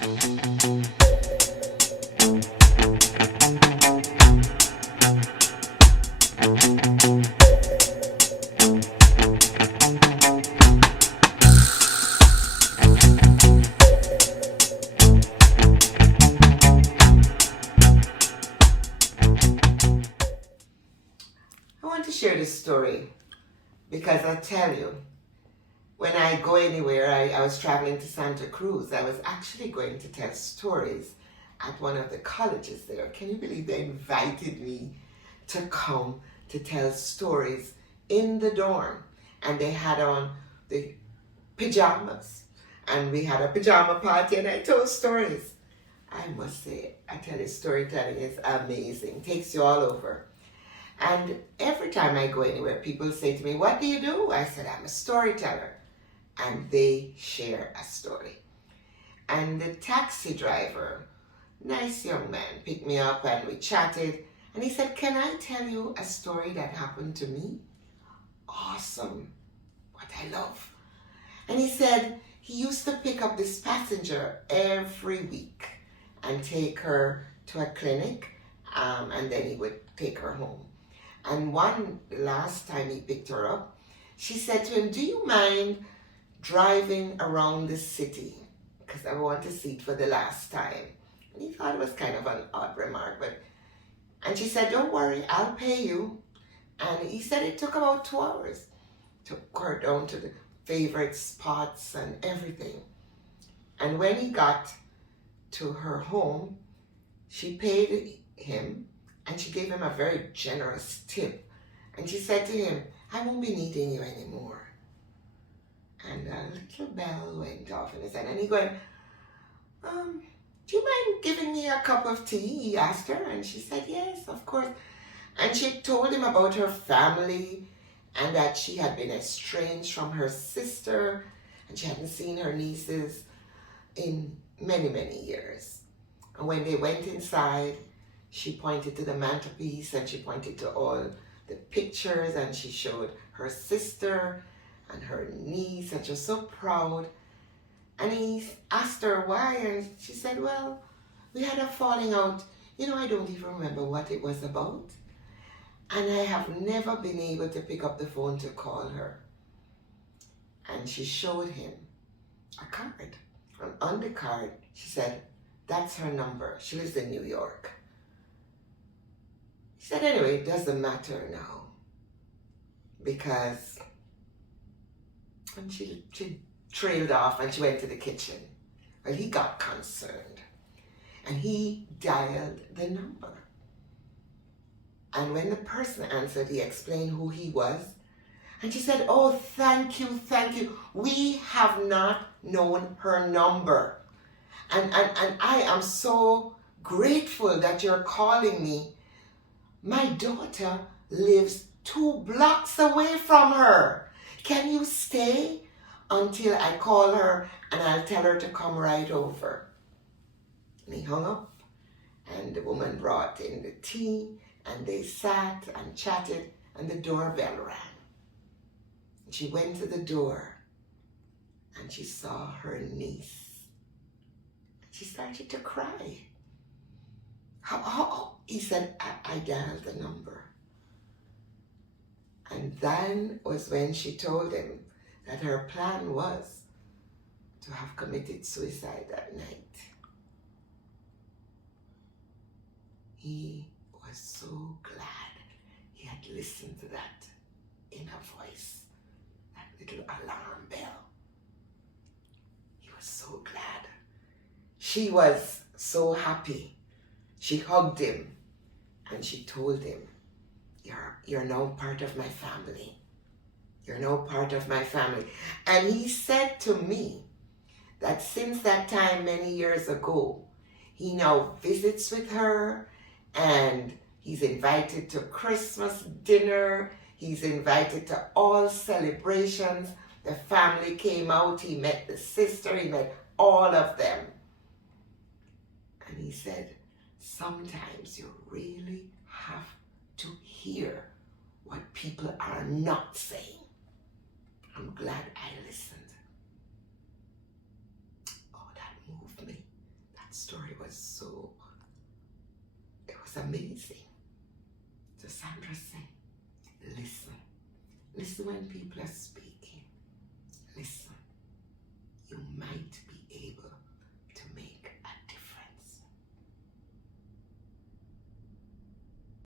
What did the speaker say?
I want to share this story because I tell you, when I go anywhere, I was traveling to Santa Cruz. I was actually going to tell stories at one of the colleges there. Can you believe they invited me to come to tell stories in the dorm? And they had on the pajamas. And we had a pajama party and I told stories. I must say, I tell you, storytelling is amazing. Takes you all over. And every time I go anywhere, people say to me, "What do you do?" I said, "I'm a storyteller." And they share a story. And the taxi driver, nice young man, picked me up and we chatted. And he said, "Can I tell you a story that happened to me?" Awesome. What I love. And he said he used to pick up this passenger every week and take her to a clinic, and then he would take her home. And one last time he picked her up, she said to him, "Do you mind driving around the city? Because I want to see it for the last time." And he thought it was kind of an odd remark, and she said, "Don't worry, I'll pay you." And he said it took about 2 hours. Took her down to the favorite spots and everything. And when he got to her home, she paid him and she gave him a very generous tip. And she said to him, "I won't be needing you anymore." And a little bell went off in his head. And he went, "Do you mind giving me a cup of tea?" He asked her. And she said, "Yes, of course." And she told him about her family and that she had been estranged from her sister and she hadn't seen her nieces in many, many years. And when they went inside, she pointed to the mantelpiece and she pointed to all the pictures and she showed her sister and her niece and she was so proud. And he asked her why, and she said, "Well, we had a falling out. I don't even remember what it was about. And I have never been able to pick up the phone to call her." And she showed him a card. And on the card, she said, "That's her number. She lives in New York." He said, "Anyway, it doesn't matter now." Because, and she trailed off and she went to the kitchen. Well, he got concerned and he dialed the number. And when the person answered, he explained who he was. And she said, "Oh, thank you, thank you. We have not known her number. And I am so grateful that you're calling me. My daughter lives 2 blocks away from her. Can you stay until I call her and I'll tell her to come right over?" And he hung up and the woman brought in the tea and they sat and chatted and the doorbell rang. And she went to the door and she saw her niece. She started to cry. He said, I dialed the number. And then was when she told him that her plan was to have committed suicide that night. He was so glad he had listened to that inner voice, that little alarm bell. He was so glad. She was so happy. She hugged him and she told him, you're now part of my family. You're now part of my family. And he said to me that since that time many years ago, he now visits with her and he's invited to Christmas dinner. He's invited to all celebrations. The family came out. He met the sister. He met all of them. And he said, sometimes you really have to hear what people are not saying. I'm glad I listened. Oh, that moved me. that story was it was amazing. So Sandra said, listen. Listen when people are speaking. Listen. You might